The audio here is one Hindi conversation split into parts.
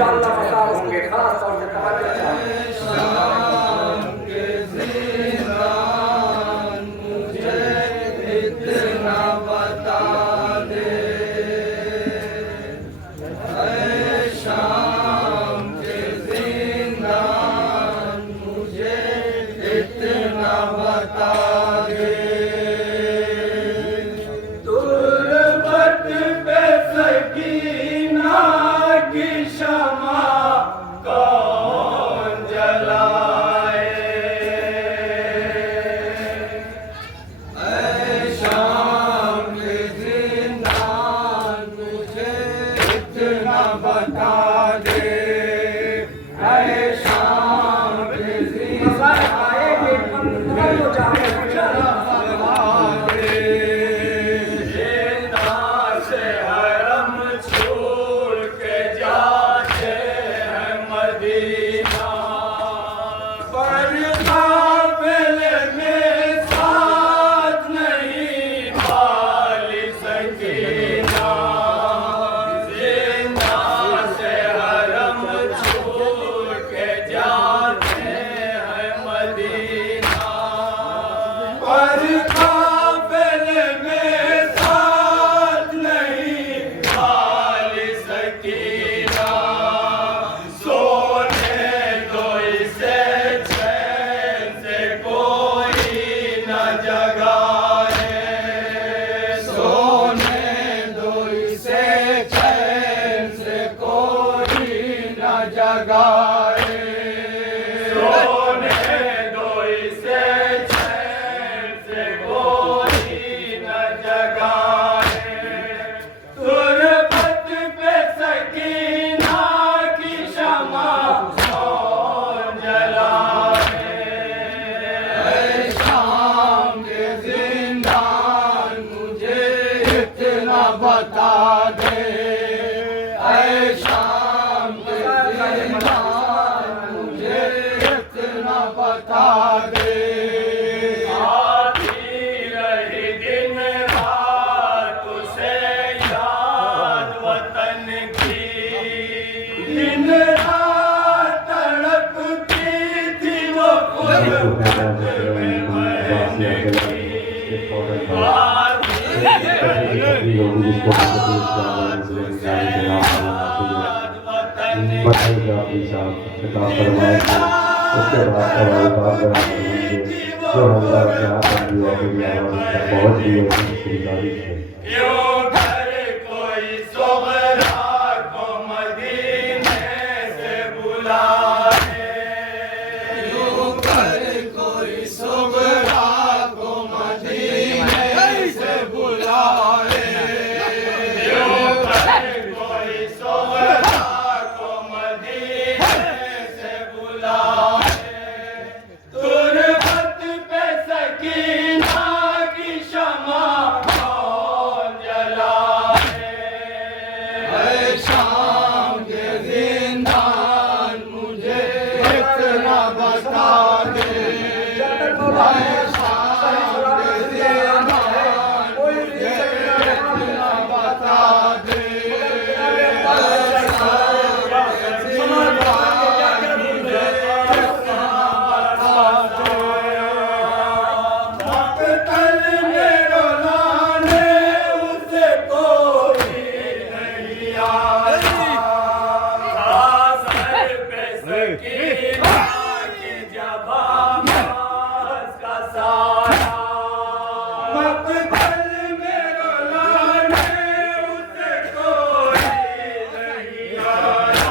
इंशाअल्लाह पता होंगे। खास तौर से तवज्जो चाहिए। शाम के जिंदान मुझे इतना बता दे, शाम के जिंदान मुझे इतना बता दे। तुर्बत पे सकीना की शमा कौन जलाए, शाम के जिंदान मुझे इतना बता दे, शाम के जिंदान से हरम छोड़ के जाते हैं मदीना, पर काफिले में साथ नहीं वाली सकीना, जिंदा से हरम छोड़ के जाते हैं मदीना, पर काफिले में साथ नहीं वाली सकीना, सोने दो इसे चैन से कोई न जगाए, सोने दो इसे चैन से कोई न जगाए, सोने दो इसे चैन से कोई न जगाए। तुर्बत पे सकीना की शमा कौन जलाए, शाम के जिंदान मुझे इतना बता दे, शाम के जिंदान मुझे इतना बता दे। आती रही दिन रात उसे याद वतन की, दिन रात तड़पती थी वो गुर्बत में मरने की, क्यों घर कोई सोगरा को मदीने से बुलाए, क्यों घर कोई सोगरा को मदीने से बुलाए, क्यों घर कोई सोगरा को मदीने से बुलाए। तुर्बत पे सकीना की शमा कौन जलाए, शाम के जिंदान मुझे इतना बता दे, शाम के जिंदान मुझे इतना बता दे, मक़तल में रुलाने उसे कोई नहीं आया, सर पे सकीना की जबान का साया, मक़तल में रुलाने उसे कोई नहीं आया,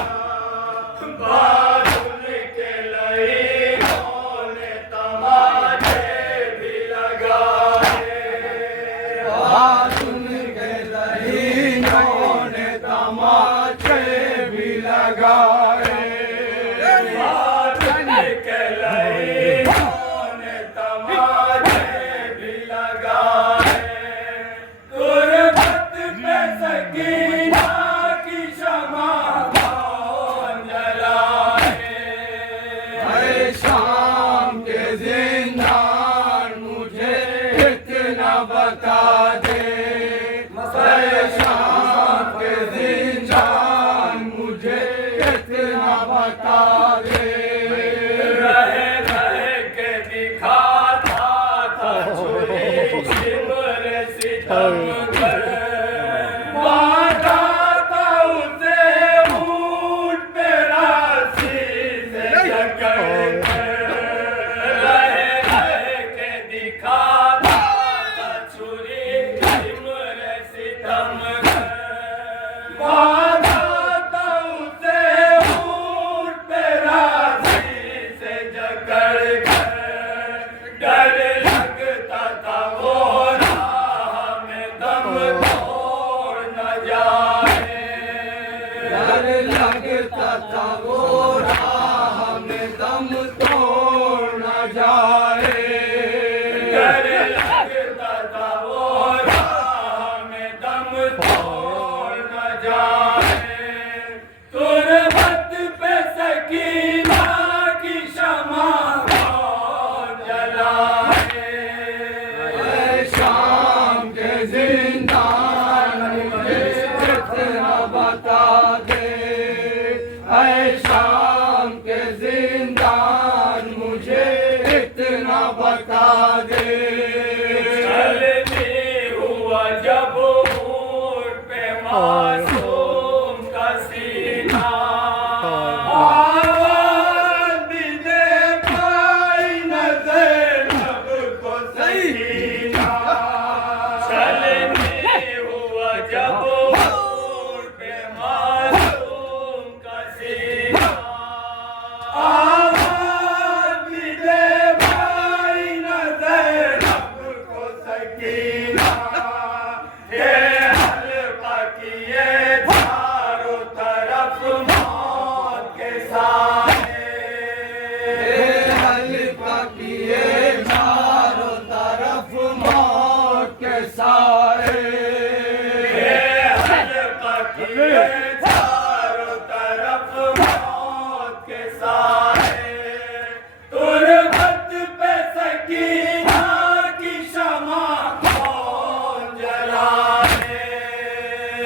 बादल के लहीनों ने तमाचे भी लगाए, बादल के लहीनों ने तमाचे भी लगाए, बादल के लहीनों ने तमाचे भी लगाए। तुर्बत पे सकीना की शमा कौन जलाए, शाम के जिंदान मुझे इतना बता दे, शाम के जिंदान मुझे बता दे। रह रह के दिखाता था छुरी सिमर सितम कर, बांधा था उसे ऊंट पे राशि से जकड़ कर। रह रह के दिखाता था छुरी सिमर सितम कर, बांधा था उसे ऊंट पे राशि से जकड़ कर। डर लगता था वो राह में दम तोड़ न जाए। डर लगता था वो राह में दम तोड़ न जाए। डर लगता था वो राह में दम तोड़ न जाए। तुरबत पे सकीना की शमा कौन जलाए। ऐ शाम के जिंदान मुझे इतना बता दे। ऐ शाम के जिंदान मुझे इतना बता दे। चलनी हुआ जब ऊंट पे मासूम का सीना, आवाज भी दे पाई नजर सबको सकीना। चलनी हुआ जब ऊंट पे मासूम का सीना, आवाज भी दे पाई नजर सबको सकीना। ये हल्का किए चारों तरफ मौत के साए। ये हल्का किए चारों तरफ मौत के साए। ये हल्का किए चारों तरफ मौत के साए। तुरबत पे सकीना की शमा कौन जलाए।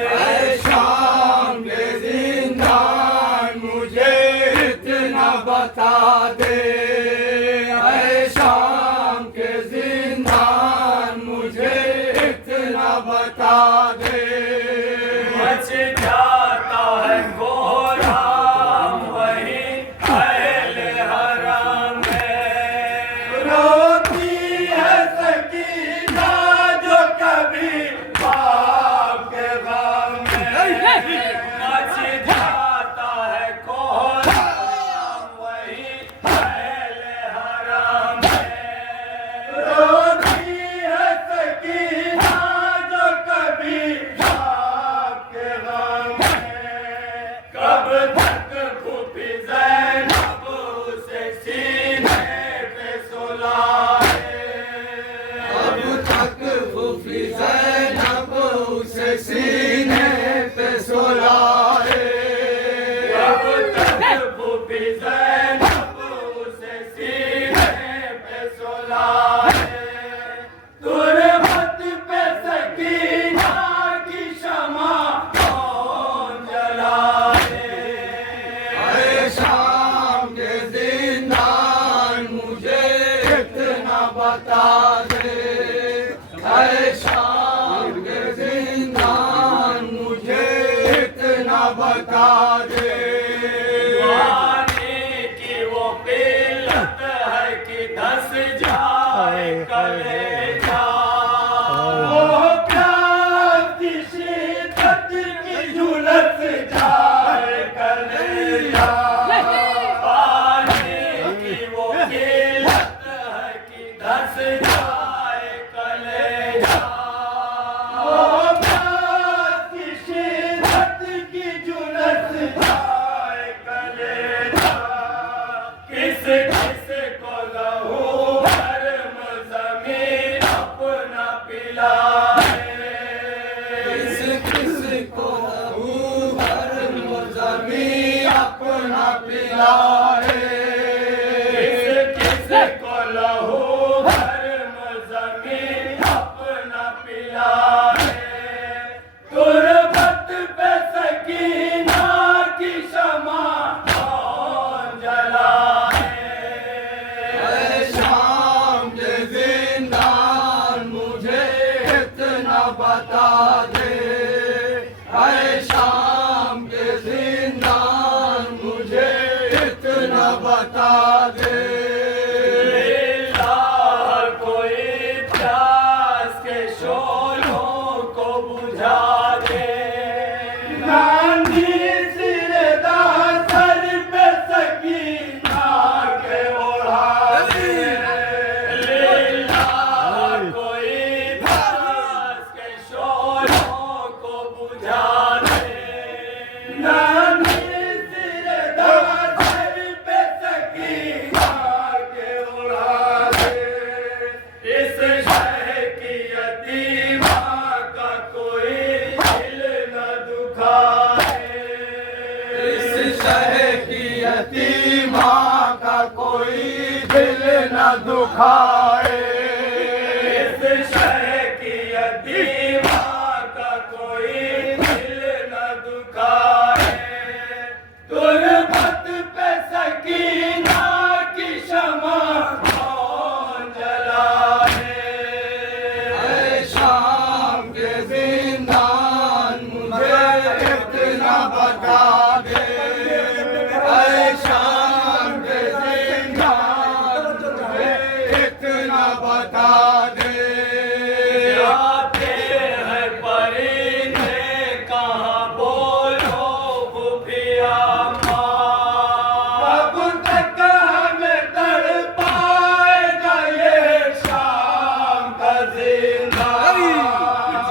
ऐ शाम के जिंदान मुझे इतना बता दे। ऐ शाम के जिंदान मुझे इतना बता दे। मच जाता है कोहराम वहीं अहले हराम में। रोती है सकीना जो कभी बाप के गम में। मच जाता है कोहराम वहीं अहले हराम में। रोती है सकीना जो कभी बाप के गम में। कब तक फूफी ज़ैनब उसे सीने पे सुलाए। कब तक फूफी ज़ैनब उसे सीने पे सुलाए। कब तक फूफी ज़ैनब उसे सीने पे सुलाए। तुरबत पे सकीना की शमा कौन जलाए। ऐ शाम के जिंदान मुझे इतना बता दे। ऐ शाम के जिंदान मुझे इतना बता दे। पानी की वो किल्लत है कि धस जाए कलेजा। वो प्यास की शिद्दत की झुलस जाए कलेजा। पानी की वो किल्लत है कि धस जाए कलेजा। वो प्यास की शिद्दत की झुलस जाए कलेजा। किस किस को लहू गर्म ज़मीन अपना पिलाए। किस किस को लहू गर्म ज़मीन अपना पिलाए। किस किस को लहू गर्म ज़मीन अपना पिलाए। तुरबत पे सकीना की शमा शह की यतीमा का कोई दिल न दुखाए, इस शह की यतीमा का कोई दिल न दुखाए। तुरबत पे सकीना की शमा कौन जलाए, ऐ शाम के जिंदान मुझे इतना बता दे, ऐ शाम के जिंदान मुझे इतना बता दे। आते हैं परिंदे कहाँ बोलो खुफिया माँ, कब तक हमें तड़पाएगा ये शाम का जिंदा।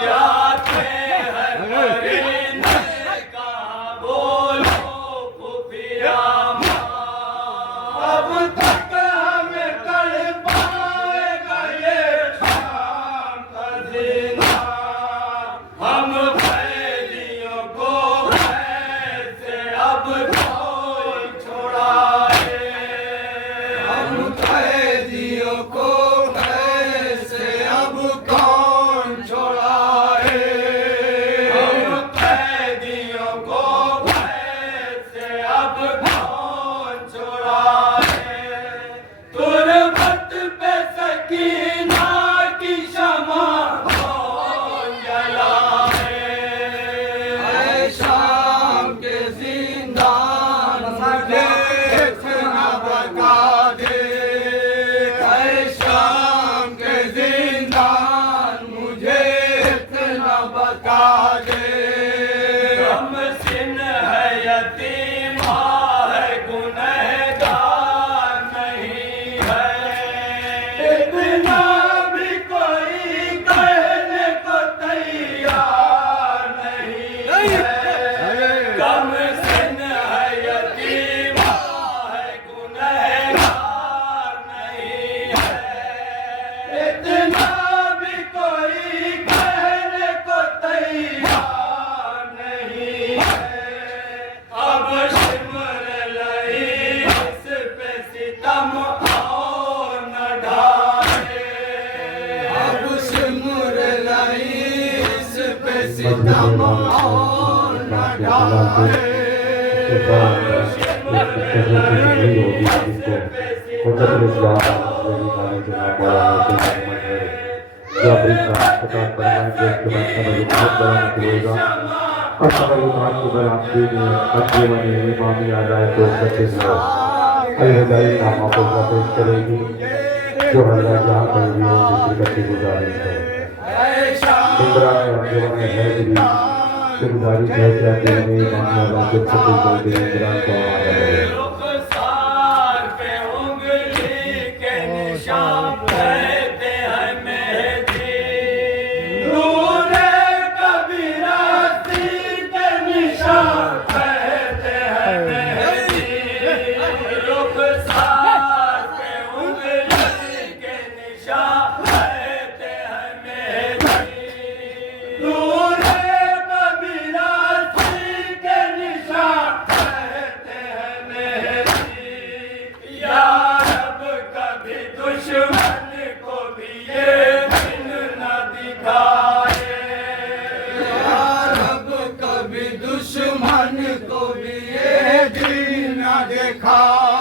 जाते हैं परिंदे कहाँ बोलो खुफिया माँ, कब तक हमें तड़पाएगा ये शाम का जिंदा। हम कैदियों को कैसे अब कौन छुड़ाए, हम कैदियों को कैसे अब कौन छुड़ाए, हम कैदियों को कैसे अब कौन छुड़ाए। तुरबत पे सकीना की शमा कौन जलाए, ऐ शाम के जिंदान मुझे इतना बता दे, ऐ शाम के जिंदान मुझे इतना बता दे। गमसिन है यतीमा है गुनहगार नहीं है, इतना भी कोई कहने को तैयार नहीं है। गमसिन है यतीमा है गुनहगार नहीं है, इतना भी कोई कहने को तैयार नहीं है। अब सिमर लही इस पे सितम और न ढाए, अब सिमर लही इस पे सितम और न ढाए। जो हल्ला जहाँ पर भी हो जिसकी गुजारिश है, इंदिरा ने है भी गुजारिश है क्या देने मामला जब छत्तीसगढ़ के इंदिरा को आ रहे हैं। रुखसार पे उंगली के निशान कहते हैं मेहदी, नूरे कबीरा सिर के निशान कहते हैं मेहदी। रुखसार पे उंगली के निशान कहते हैं मेहदी, नूरे कबीरा सिर के निशान कहते हैं मेहदी। या रब कभी दुश्मन को भी ये दिन न दिखाए, या रब कभी दुश्मन को भी ये दिन न दिखाए।